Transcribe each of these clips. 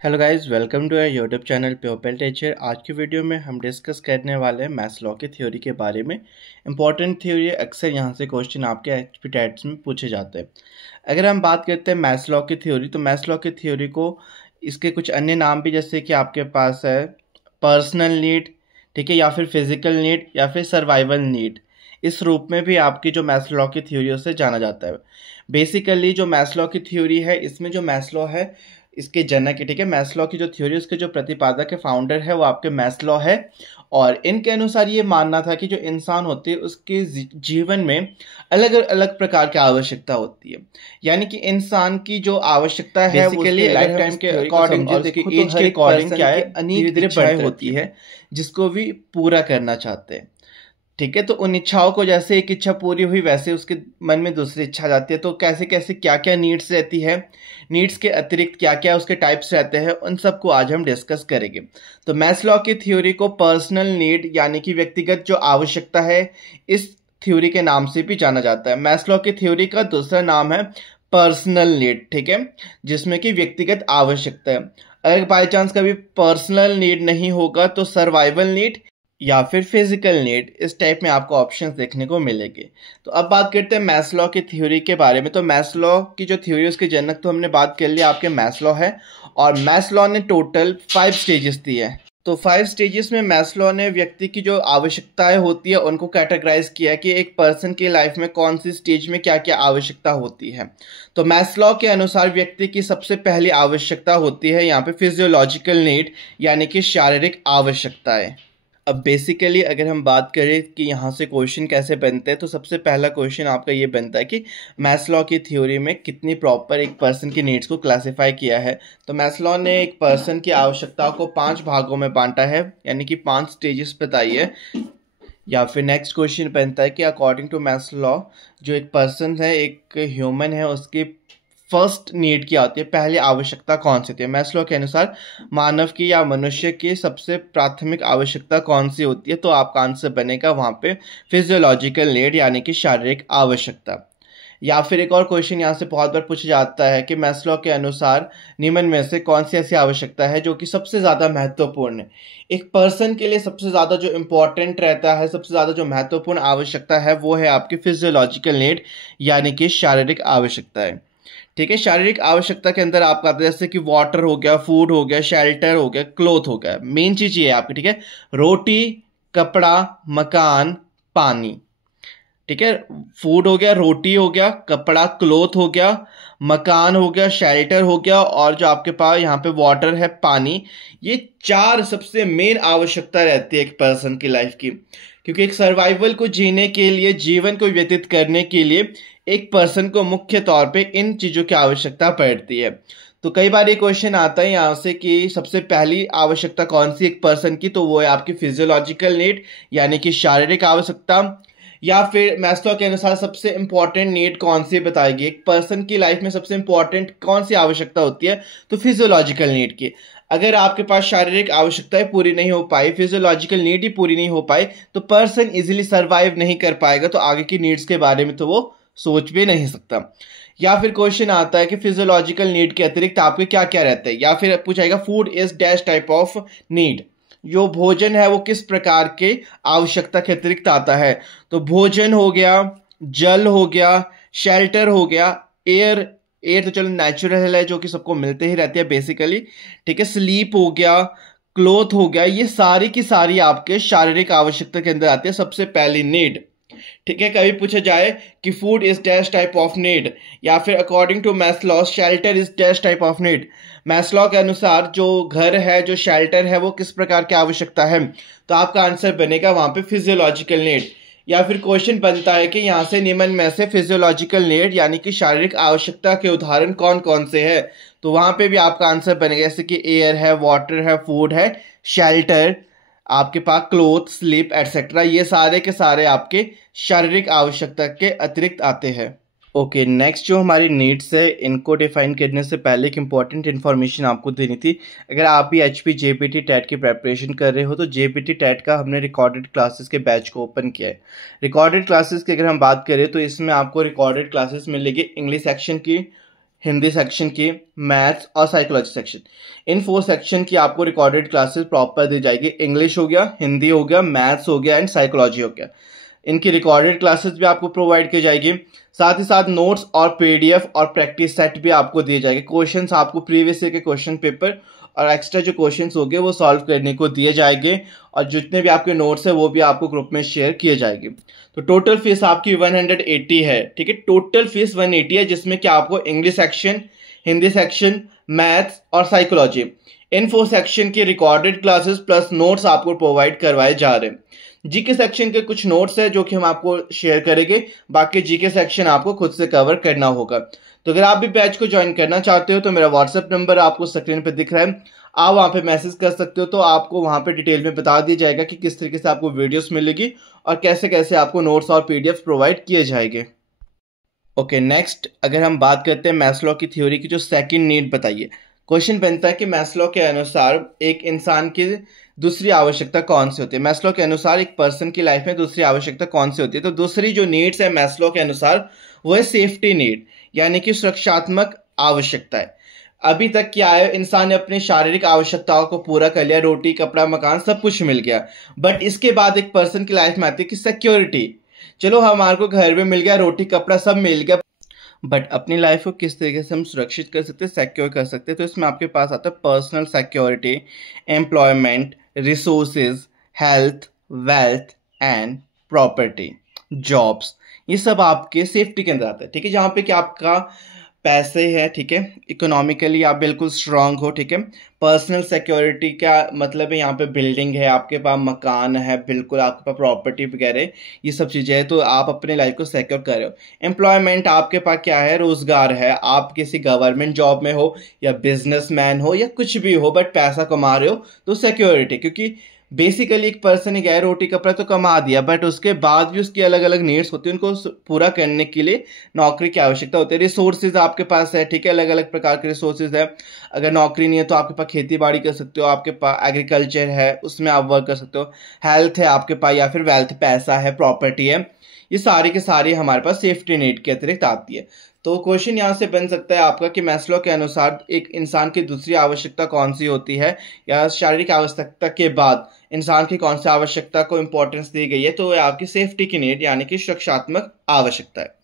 Hello guys, welcome to our YouTube channel प्योपेल teacher. आज की वीडियो में हम डिस्कस करने वाले हैं मैस्लो की थ्योरी के बारे में। इंपॉर्टेंट थ्योरी, अक्सर यहाँ से क्वेश्चन आपके एचपी टेट्स में पूछे जाते हैं। अगर हम बात करते हैं मैस्लो की थ्योरी, तो मैस्लो की थ्योरी को इसके कुछ अन्य नाम भी, जैसे कि आपके पास है पर्सनल नीड, ठीक है, या फिर फिजिकल नीड, या फिर सर्वाइवल नीड, इस रूप में भी आपकी जो मैस्लो की थ्योरी उसे जाना जाता है। बेसिकली जो मैस्लो की थ्योरी है, इसमें जो मैस्लो है इसके जनक है, ठीक है। मैस्लो की जो थ्योरी, उसके जो प्रतिपादक है, फाउंडर है, वो आपके मैस्लो है। और इनके अनुसार ये मानना था कि जो इंसान होते हैं उसके जीवन में अलग अलग प्रकार की आवश्यकता होती है। यानी कि इंसान की जो आवश्यकता है वो उसके लाइफ टाइम के अकॉर्डिंग और उसकी एज के अकॉर्डिंग क्या है, धीरे धीरे बढ़ती होती है, जिसको भी पूरा करना चाहते हैं, ठीक है। तो उन इच्छाओं को, जैसे एक इच्छा पूरी हुई वैसे उसके मन में दूसरी इच्छा आ जाती है। तो कैसे कैसे क्या क्या नीड्स रहती है, नीड्स के अतिरिक्त क्या क्या उसके टाइप्स रहते हैं, उन सबको आज हम डिस्कस करेंगे। तो मैस्लो की थ्योरी को पर्सनल नीड यानी कि व्यक्तिगत जो आवश्यकता है, इस थ्योरी के नाम से भी जाना जाता है। मैस्लो की थ्योरी का दूसरा नाम है पर्सनल नीड, ठीक है, जिसमें कि व्यक्तिगत आवश्यकता है। अगर बाई चांस कभी पर्सनल नीड नहीं होगा तो सर्वाइवल नीड या फिर फिजिकल नीड, इस टाइप में आपको ऑप्शंस देखने को मिलेंगे। तो अब बात करते हैं मैस्लो की थ्योरी के बारे में। तो मैस्लो की जो थ्योरी, उसके जनक तो हमने बात कर लिया, आपके मैस्लो है। और मैस्लो ने टोटल 5 स्टेजेस दिए हैं। तो 5 स्टेजेस में मैस्लो ने व्यक्ति की जो आवश्यकताएं होती है उनको कैटेगराइज किया है कि एक पर्सन की लाइफ में कौन सी स्टेज में क्या क्या आवश्यकता होती है। तो मैस्लो के अनुसार व्यक्ति की सबसे पहली आवश्यकता होती है यहाँ पे फिजियोलॉजिकल नीड, यानी कि शारीरिक आवश्यकताएं। अब बेसिकली अगर हम बात करें कि यहाँ से क्वेश्चन कैसे बनते हैं, तो सबसे पहला क्वेश्चन आपका ये बनता है कि मैस्लो की थ्योरी में कितनी प्रॉपर एक पर्सन की नीड्स को क्लासिफाई किया है। तो मैस्लो ने एक पर्सन की आवश्यकताओं को 5 भागों में बांटा है, यानी कि 5 स्टेजेस बताई है। या फिर नेक्स्ट क्वेश्चन बनता है कि अकॉर्डिंग टू मैस्लो, जो एक पर्सन है, एक ह्यूमन है, उसकी फर्स्ट नीड क्या होती है, पहली आवश्यकता कौन सी होती है। मैस्लो के अनुसार मानव की या मनुष्य की सबसे प्राथमिक आवश्यकता कौन सी होती है, तो आपका आंसर बनेगा वहाँ पे फिजियोलॉजिकल नीड, यानी कि शारीरिक आवश्यकता। या फिर एक और क्वेश्चन यहाँ से बहुत बार पूछा जाता है कि मैस्लो के अनुसार निम्न में से कौन सी ऐसी आवश्यकता है जो कि सबसे ज़्यादा महत्वपूर्ण है। एक पर्सन के लिए सबसे ज़्यादा जो इम्पोर्टेंट रहता है, सबसे ज़्यादा जो महत्वपूर्ण आवश्यकता है, वो है आपकी फिजियोलॉजिकल नीड, यानी कि शारीरिक आवश्यकता है, ठीक है। शारीरिक आवश्यकता के अंदर आपका जैसे कि वाटर हो गया, फूड हो गया, शेल्टर हो गया, क्लोथ हो गया, मेन चीज ये है आपकी, ठीक है। रोटी, कपड़ा, मकान, पानी, ठीक है। फूड हो गया, रोटी हो गया, कपड़ा, क्लोथ हो गया, मकान हो गया, शेल्टर हो गया, और जो आपके पास यहाँ पे वाटर है, पानी। ये 4 सबसे मेन आवश्यकता रहती है एक पर्सन की लाइफ की, क्योंकि एक सर्वाइवल को जीने के लिए, जीवन को व्यतीत करने के लिए एक पर्सन को मुख्य तौर पे इन चीज़ों की आवश्यकता पड़ती है। तो कई बार ये क्वेश्चन आता है यहाँ से कि सबसे पहली आवश्यकता कौन सी एक पर्सन की, तो वो है आपकी फिजियोलॉजिकल नीड, यानी कि शारीरिक आवश्यकता। या फिर मैस्लो के अनुसार सबसे इंपॉर्टेंट नीड कौन सी बताएगी, एक पर्सन की लाइफ में सबसे इंपॉर्टेंट कौन सी आवश्यकता होती है, तो फिजियोलॉजिकल नीड की। अगर आपके पास शारीरिक आवश्यकताएं पूरी नहीं हो पाई, फिजियोलॉजिकल नीड ही पूरी नहीं हो पाई, तो पर्सन इजीली सर्वाइव नहीं कर पाएगा, तो आगे की नीड्स के बारे में तो वो सोच भी नहीं सकता। या फिर क्वेश्चन आता है कि फिजियोलॉजिकल नीड के अतिरिक्त आपके क्या क्या रहते हैं। या फिर पूछाएगा food is dash type of need, जो भोजन है वो किस प्रकार के आवश्यकता के अतिरिक्त आता है। तो भोजन हो गया, जल हो गया, शेल्टर हो गया, एयर, एयर तो चलो नेचुरल है जो कि सबको मिलते ही रहती है बेसिकली, ठीक है। स्लीप हो गया, क्लोथ हो गया, ये सारी की सारी आपके शारीरिक आवश्यकता के अंदर आती है, सबसे पहली नीड, ठीक है। कभी पूछा जाए कि food is dash type of need, या फिर according to Maslow shelter is dash type of need, Maslow के अनुसार जो घर है, जो शेल्टर है, वो किस प्रकार की आवश्यकता है, तो आपका आंसर बनेगा वहां पे फिजियोलॉजिकल नीड। या फिर क्वेश्चन बनता है कि यहाँ से निम्न में से फिजियोलॉजिकल नीड यानी कि शारीरिक आवश्यकता के उदाहरण कौन कौन से हैं, तो वहां पे भी आपका आंसर बनेगा जैसे कि एयर है, वाटर है, फूड है, शेल्टर, आपके पास क्लोथ, स्लीप एटसेट्रा, ये सारे के सारे आपके शारीरिक आवश्यकता के अतिरिक्त आते हैं। ओके, नेक्स्ट जो हमारी नीड्स है, इनको डिफाइन करने से पहले एक इंपॉर्टेंट इन्फॉर्मेशन आपको देनी थी। अगर आप भी एचपी जेपीटी टेट की प्रेपरेशन कर रहे हो, तो जेपीटी टेट का हमने रिकॉर्डेड क्लासेस के बैच को ओपन किया है। रिकॉर्डेड क्लासेस की अगर हम बात करें तो इसमें आपको रिकॉर्डेड क्लासेस मिलेगी इंग्लिश सेक्शन की, हिंदी सेक्शन की, मैथ्स और साइकोलॉजी सेक्शन। इन 4 सेक्शन की आपको रिकॉर्डेड क्लासेस प्रॉपर दी जाएगी। इंग्लिश हो गया, हिंदी हो गया, मैथ्स हो गया एंड साइकोलॉजी हो गया। इनकी रिकॉर्डेड क्लासेस भी आपको प्रोवाइड की जाएगी। साथ ही साथ नोट्स और पीडीएफ और प्रैक्टिस सेट भी आपको दिए जाएंगे। क्वेश्चंस आपको प्रीवियस ईयर के क्वेश्चन पेपर और एक्स्ट्रा जो क्वेश्चंस होंगे वो सॉल्व करने को दिए जाएंगे, और जितने भी आपके नोट्स है वो भी आपको ग्रुप में शेयर किए जाएंगे। तो टोटल फीस आपकी 180 है, ठीक है। टोटल फीस 180 है, जिसमें कि आपको English section, Hindi section, maths और साइकोलॉजी, इन 4 सेक्शन की रिकॉर्डेड क्लासेस प्लस नोट्स आपको प्रोवाइड करवाए जा रहे हैं। जीके सेक्शन के कुछ नोट्स है जो कि हम आपको शेयर करेंगे, बाकी जीके सेक्शन आपको खुद से कवर करना होगा। तो अगर आप भी बैच को ज्वाइन करना चाहते हो तो मेरा व्हाट्सएप नंबर आपको स्क्रीन पर दिख रहा है, आप वहाँ पे मैसेज कर सकते हो। तो आपको वहाँ पे डिटेल में बता दिया जाएगा कि किस तरीके से आपको वीडियोस मिलेगी और कैसे कैसे आपको नोट्स और पीडीएफ प्रोवाइड किए जाएंगे। ओके, नेक्स्ट अगर हम बात करते हैं मैस्लो की थ्योरी की जो सेकंड नीड बताइए। क्वेश्चन बनता है कि मैस्लो के अनुसार एक इंसान की दूसरी आवश्यकता कौन सी होती है। मैस्लो के अनुसार एक पर्सन की लाइफ में दूसरी आवश्यकता कौन सी होती है। तो दूसरी जो नीड्स है मैस्लो के अनुसार वो है सेफ्टी नीड, यानी कि सुरक्षात्मक आवश्यकता है। अभी तक क्या है, इंसान ने अपनी शारीरिक आवश्यकताओं को पूरा कर लिया, रोटी कपड़ा मकान सब कुछ मिल गया, बट इसके बाद एक पर्सन की लाइफ में आती है कि सिक्योरिटी। चलो हमारे को घर में मिल गया, रोटी कपड़ा सब मिल गया, बट अपनी लाइफ को किस तरीके से हम सुरक्षित कर सकते हैं, सिक्योर कर सकते हैं। तो इसमें आपके पास आता है personal security, employment, resources, health, wealth and property, jobs. ये सब आपके सेफ्टी के अंदर आता है, ठीक है। जहाँ पे कि आपका पैसे है, ठीक है, इकोनॉमिकली आप बिल्कुल स्ट्रांग हो, ठीक है। पर्सनल सिक्योरिटी का मतलब है यहाँ पे बिल्डिंग है, आपके पास मकान है, बिल्कुल आपके पास प्रॉपर्टी वगैरह ये सब चीज़ें हैं, तो आप अपने लाइफ को सिक्योर कर रहे हो। एम्प्लॉयमेंट आपके पास क्या है, रोजगार है, आप किसी गवर्नमेंट जॉब में हो या बिजनेसमैन हो या कुछ भी हो, बट पैसा कमा रहे हो तो सिक्योरिटी। क्योंकि बेसिकली एक पर्सन ही गया रोटी कपड़ा तो कमा दिया, बट उसके बाद भी उसकी अलग अलग नीड्स होती है, उनको पूरा करने के लिए नौकरी की आवश्यकता होती है। रिसोर्सेज आपके पास है, ठीक है, अलग अलग प्रकार के रिसोर्सेज है। अगर नौकरी नहीं है तो आपके पास खेती बाड़ी कर सकते हो, आपके पास एग्रीकल्चर है उसमें आप वर्क कर सकते हो, हेल्थ है आपके पास, या फिर वेल्थ पैसा है, प्रॉपर्टी है। ये सारी के सारी हमारे पास सेफ्टी नीड के अतिरिक्त आती है। तो क्वेश्चन यहाँ से बन सकता है आपका कि मैस्लो के अनुसार एक इंसान की दूसरी आवश्यकता कौन सी होती है, या शारीरिक आवश्यकता के बाद इंसान की कौन सी आवश्यकता को इंपॉर्टेंस दी गई है। तो आपकी सेफ्टी की नीड यानी कि सुरक्षात्मक आवश्यकता है।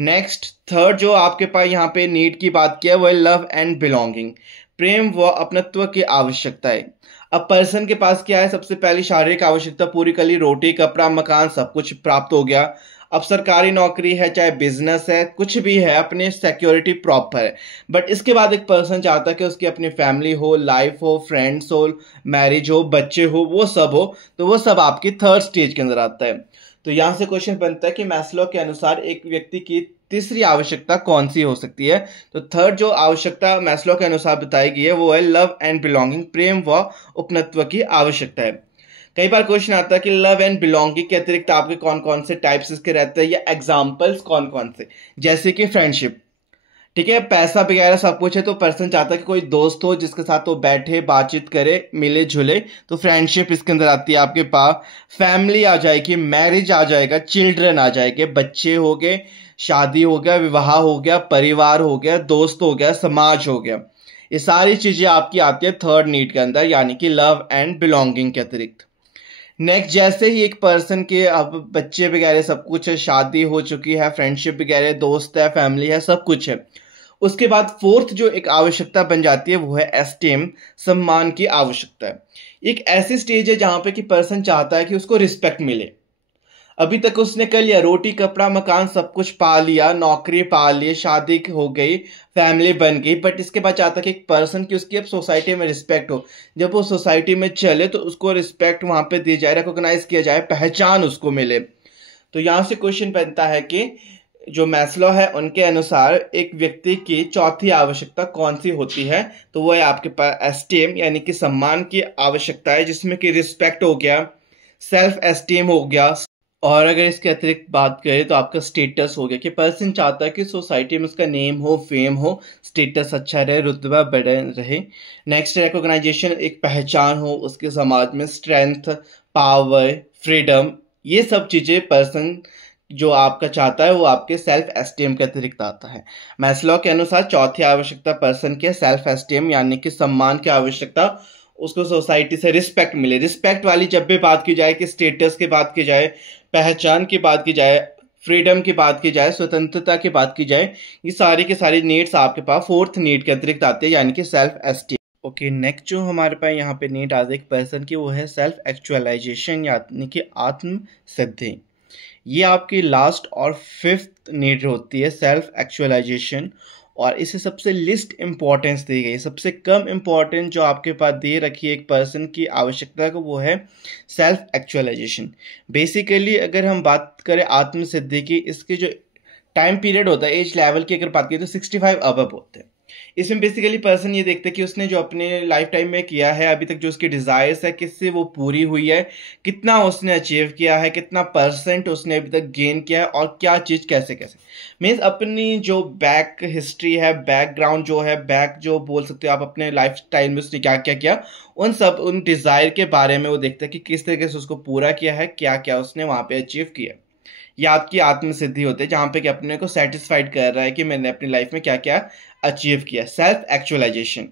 नेक्स्ट थर्ड जो आपके पास यहाँ पे नीड की बात किया वो है लव एंड बिलोंगिंग, प्रेम व अपनत्व की आवश्यकता है। अब पर्सन के पास क्या है, सबसे पहली शारीरिक आवश्यकता पूरी कर ली, रोटी कपड़ा मकान सब कुछ प्राप्त हो गया। अब सरकारी नौकरी है चाहे बिजनेस है कुछ भी है, अपने सिक्योरिटी प्रॉपर है, बट इसके बाद एक पर्सन चाहता है कि उसकी अपनी फैमिली हो, लाइफ हो, फ्रेंड्स हो, मैरिज हो, बच्चे हो, वो सब हो। तो वो सब आपकी थर्ड स्टेज के अंदर आता है। तो यहाँ से क्वेश्चन बनता है कि मैस्लो के अनुसार एक व्यक्ति की तीसरी आवश्यकता कौन सी हो सकती है। तो थर्ड जो आवश्यकता मैस्लो के अनुसार बताई गई है वो है लव एंड बिलोंगिंग, प्रेम व उपनत्व की आवश्यकता है। कई बार क्वेश्चन आता है कि लव एंड बिलोंगिंग के अतिरिक्त आपके कौन कौन से टाइप्स इसके रहते हैं या एग्जाम्पल्स कौन कौन से, जैसे कि फ्रेंडशिप, ठीक है, पैसा वगैरह सब कुछ है, तो पर्सन चाहता है कि कोई दोस्त हो जिसके साथ वो बैठे बातचीत करे मिले जुले, तो फ्रेंडशिप इसके अंदर आती है आपके पास। फैमिली आ जाएगी, मैरिज आ जाएगा, चिल्ड्रन आ जाएंगे, बच्चे हो गए, शादी हो गया, विवाह हो गया, परिवार हो गया, दोस्त हो गया, समाज हो गया। ये सारी चीजें आपकी आती है थर्ड नीड के अंदर, यानी कि लव एंड बिलोंगिंग के अतिरिक्त। नेक्स्ट जैसे ही एक पर्सन के अब बच्चे वगैरह सब कुछ है, शादी हो चुकी है, फ्रेंडशिप वगैरह, दोस्त है, फैमिली है, सब कुछ है, उसके बाद फोर्थ जो एक आवश्यकता बन जाती है वो है एस्टीम, सम्मान की आवश्यकता है। एक ऐसी स्टेज है जहां पे कि पर्सन चाहता है कि उसको रिस्पेक्ट मिले। अभी तक उसने कर लिया, रोटी कपड़ा मकान सब कुछ पा लिया, नौकरी पा ली, शादी हो गई, फैमिली बन गई, बट इसके बाद चाहता है कि एक पर्सन की उसकी अब सोसाइटी में रिस्पेक्ट हो। जब वो सोसाइटी में चले तो उसको रिस्पेक्ट वहां पे दी जाए, रिकॉग्नाइज किया जाए, पहचान उसको मिले। तो यहाँ से क्वेश्चन बनता है कि जो मैस्लो है उनके अनुसार एक व्यक्ति की चौथी आवश्यकता कौन सी होती है। तो वो है आपके पास एस्टीम यानी कि सम्मान की आवश्यकता है, जिसमें कि रिस्पेक्ट हो गया, सेल्फ एस्टीम हो गया, और अगर इसके अतिरिक्त बात करें तो आपका स्टेटस हो गया कि पर्सन चाहता है कि सोसाइटी में उसका नेम हो, फेम हो, स्टेटस अच्छा रहे, रुतबा बढ़े रहे। नेक्स्ट रिकॉग्नाइजेशन, एक पहचान हो उसके समाज में, स्ट्रेंथ, पावर, फ्रीडम, ये सब चीज़ें पर्सन जो आपका चाहता है वो आपके सेल्फ एस्टीम के अतिरिक्त आता है। मैस्लो के अनुसार चौथी आवश्यकता पर्सन के सेल्फ एस्टीम यानी कि सम्मान की आवश्यकता, उसको सोसाइटी से रिस्पेक्ट मिले। रिस्पेक्ट वाली जब भी बात की जाए, कि स्टेटस की बात की जाए, पहचान की बात की जाए, फ्रीडम की बात की जाए, स्वतंत्रता की बात की जाए, ये सारी की सारी नीड्स आपके पास फोर्थ नीड के अतिरिक्त आती है यानी कि सेल्फ एस्टीम। ओके, नेक्स्ट जो हमारे पास यहाँ पे नीड आती है एक पर्सन की, वो है सेल्फ एक्चुअलाइजेशन यानी कि आत्म सिद्धि। ये आपकी लास्ट और फिफ्थ नीड होती है, सेल्फ एक्चुअलाइजेशन, और इसे सबसे लिस्ट इंपॉर्टेंस दी गई। सबसे कम इंपॉर्टेंस जो आपके पास दे रखी है एक पर्सन की आवश्यकता को, वो है सेल्फ एक्चुअलाइजेशन। बेसिकली अगर हम बात करें आत्मसिद्धि की, इसके जो टाइम पीरियड होता है, एज लेवल की अगर बात करें तो 65 अबव होते हैं। इसमें बेसिकली पर्सन ये देखते हैं कि उसने जो अपने लाइफ टाइम में किया है अभी तक, जो उसकी डिज़ायर्स है किससे वो पूरी हुई है, कितना उसने अचीव किया है, कितना परसेंट उसने अभी तक गेन किया है, और क्या चीज़ कैसे कैसे। मीन्स अपनी जो बैक हिस्ट्री है, बैकग्राउंड जो है, बैक जो बोल सकते हो आप, अपने लाइफ स्टाइल में उसने क्या क्या किया, उन डिज़ायर के बारे में वो देखते हैं कि किस तरीके से उसको पूरा किया है, क्या क्या उसने वहाँ पे अचीव किया। ये आपकी आत्मसिद्धि होती है, जहाँ पे कि अपने को सेटिस्फाइड कर रहा है कि मैंने अपनी लाइफ में क्या क्या अचीव किया, सेल्फ एक्चुअलाइजेशन।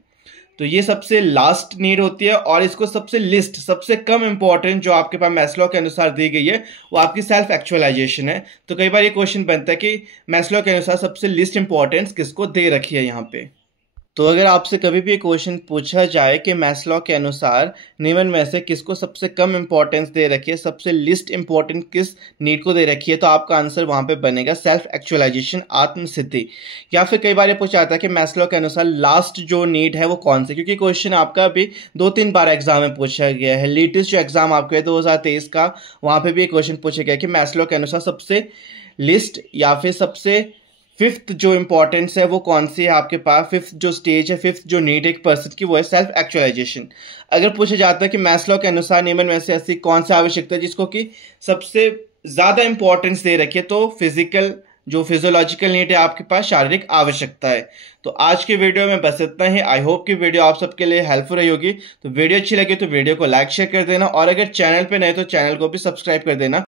तो ये सबसे लास्ट नीड होती है, और इसको सबसे लिस्ट, सबसे कम इंपॉर्टेंट जो आपके पास मैस्लो के अनुसार दी गई है, वो आपकी सेल्फ एक्चुअलाइजेशन है। तो कई बार ये क्वेश्चन बनता है कि मैस्लो के अनुसार सबसे लिस्ट इंपॉर्टेंस किसको दे रखी है यहाँ पे। तो अगर आपसे कभी भी क्वेश्चन पूछा जाए कि मैस्लो के अनुसार निम्न में से किसको सबसे कम इंपॉर्टेंस दे रखी है, सबसे लिस्ट इंपॉर्टेंट किस नीड को दे रखी है, तो आपका आंसर वहाँ पे बनेगा सेल्फ एक्चुअलाइजेशन, आत्मसिद्धि। या फिर कई बार ये पूछा जाता है कि मैस्लो के अनुसार लास्ट जो नीड है वो कौन सी, क्योंकि क्वेश्चन आपका अभी 2-3 बार एग्जाम में पूछा गया है। लेटेस्ट जो एग्जाम आपका है 2023 का, वहाँ पर भी एक क्वेश्चन पूछा गया कि मैस्लो के अनुसार सबसे लिस्ट या फिर सबसे फिफ्थ जो इंपॉर्टेंस है वो कौन सी है आपके पास। फिफ्थ जो स्टेज है, फिफ्थ जो नीड है एक पर्सन की, वो है सेल्फ एक्चुअलाइजेशन। अगर पूछा जाता है कि मैस्लो के अनुसार निम्न में से ऐसी कौन सी आवश्यकता है जिसको कि सबसे ज़्यादा इंपॉर्टेंस दे रखी है, तो फिजिकल जो फिजियोलॉजिकल नीड है आपके पास, शारीरिक आवश्यकता है। तो आज की वीडियो में बस इतना ही। आई होप कि वीडियो आप सबके लिए हेल्पफुल रही होगी। तो वीडियो अच्छी लगी तो वीडियो को लाइक शेयर कर देना, और अगर चैनल पे नए तो चैनल को भी सब्सक्राइब कर देना।